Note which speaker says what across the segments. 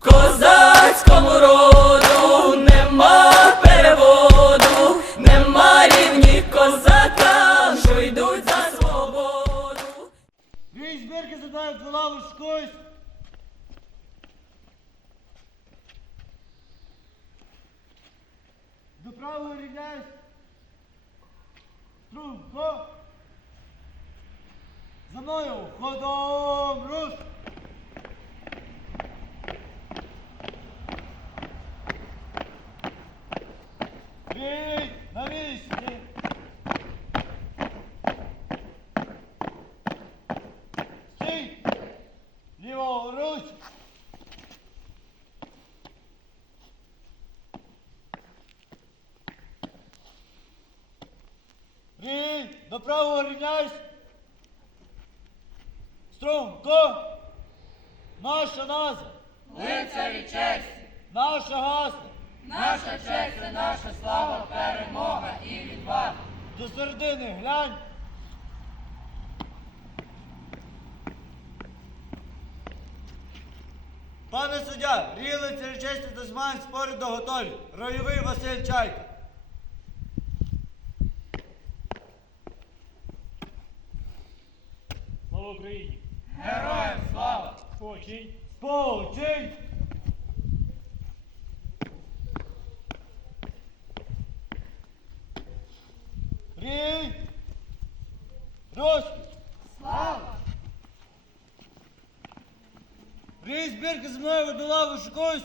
Speaker 1: Козацькому роду нема переводу, нема рівні козакам, що йдуть за свободу.
Speaker 2: Весь збірки задають за лаву скось. До правого рівняйсь. Струнко. За мною ходом руш. Бій на місці. Стій! Ліворуч! Рій! До правого рівняйсь! Струнко! Наша назва!
Speaker 3: Лицарі честі,
Speaker 2: Наша гасла!
Speaker 3: Наша честь це наша слава, перемога і відвага.
Speaker 2: До середини глянь! Пане суддя, ріли честі до змагань спори до готові. Ройовий Василь Чайка.
Speaker 4: Слава Україні!
Speaker 3: Героям слава!
Speaker 4: Спочинь!
Speaker 2: Спочинь! Рій! Розпіч!
Speaker 3: Слава!
Speaker 2: Рій збірки з мною до лави шукусь!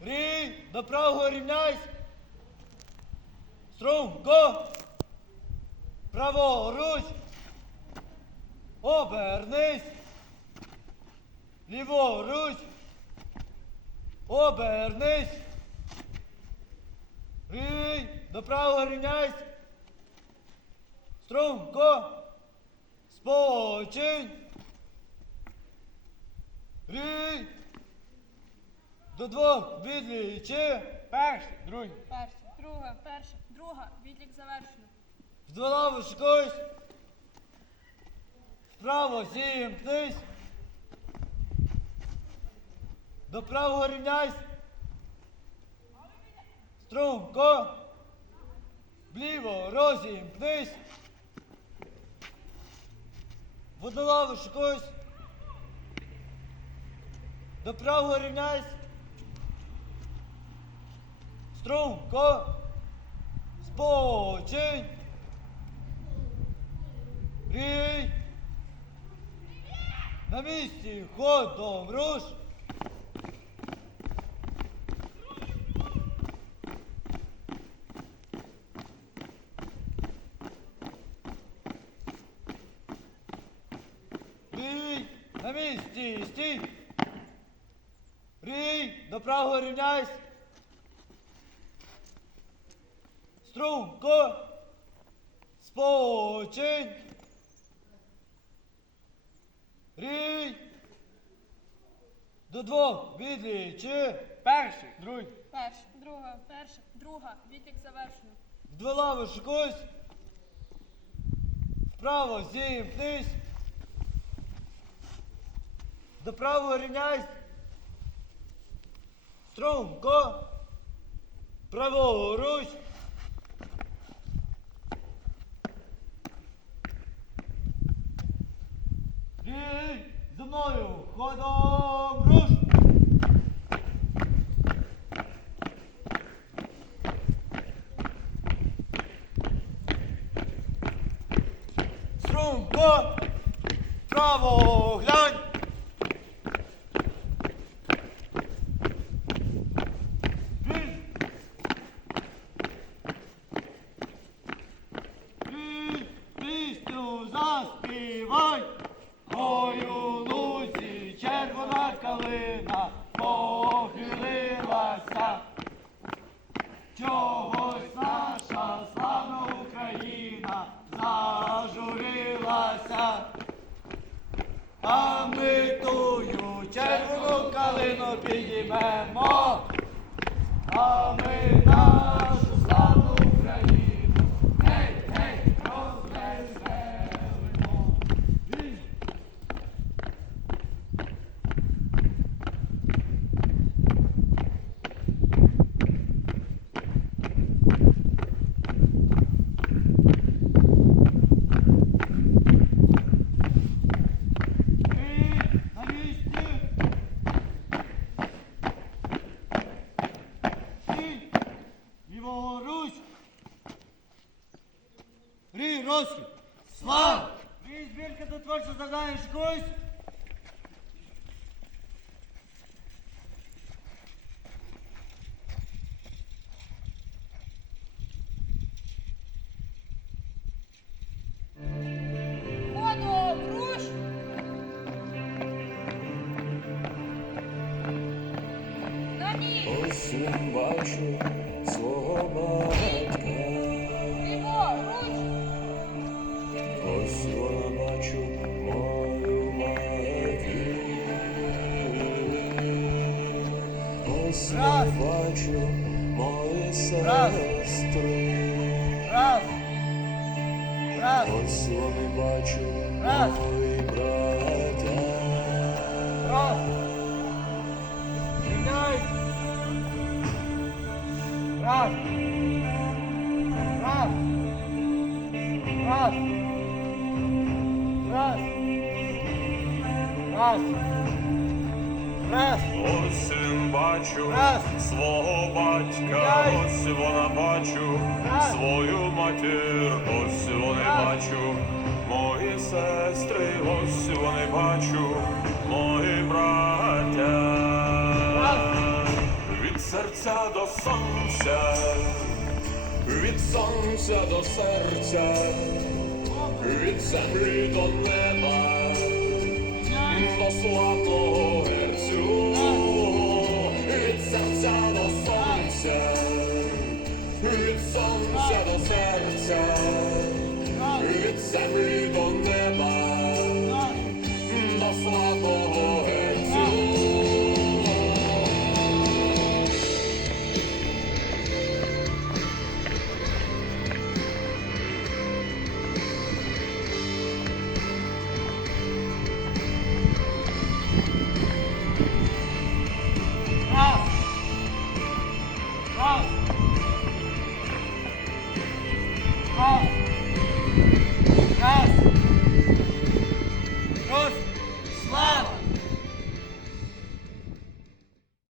Speaker 2: Рій! До правого рівняйсь! Струнко! Праворуч! Обернись! Ліворуч! Обернись! Рій! До правого рівняйсь! Струнко! Спочинь! Рій! До двох відлічи! Перший, другий.
Speaker 5: Перша, друга, перша, друга, відлік завершено.
Speaker 2: В два лаву шкось. Вправо зімкнись. До правого рівняйсь. Струнко. Вліво розімкнись. В одну лаву. До правого рівняйсь. Струнко. Спочинь. Рій. На місці ходом руш. Рій. На місці стій. Рій. До правого рівняйсь. Струнко. Спочинь. Рій. До двох відлічи. Перший, другий.
Speaker 5: Перша, друга, перша, друга, відлік завершено.
Speaker 2: В два лави шикусь. Вправо зімкнись. До правого рівняйсь. Струнко. Праворуч. Рій, за мною ходом руш. Струнко, право глянь. Чогось наша славна Україна зажурилася. А ми тую червону калину підіймемо, а ми Рій розхід. Слава! Рій збірка до творчого завдання шикуюсь.
Speaker 5: Ходом, руш! На ні!
Speaker 4: Ось він бачу свого батька, Бачу мої сестри,
Speaker 2: Раз. Раз.
Speaker 4: ось вони бачу
Speaker 2: Раз.
Speaker 4: мої браття.
Speaker 2: Раз. Рівняй. Раз. Раз. Раз. Раз. Раз. Раз.
Speaker 6: Ось він бачу
Speaker 2: Раз.
Speaker 6: свого батька,
Speaker 2: П'ять.
Speaker 6: ось вона бачу
Speaker 2: Раз.
Speaker 6: свою матір, ось вони
Speaker 2: Раз.
Speaker 6: бачу, мої сестри, ось вони бачу, мої браття. Від серця до сонця, від сонця до серця, від землі до неба до славного від серця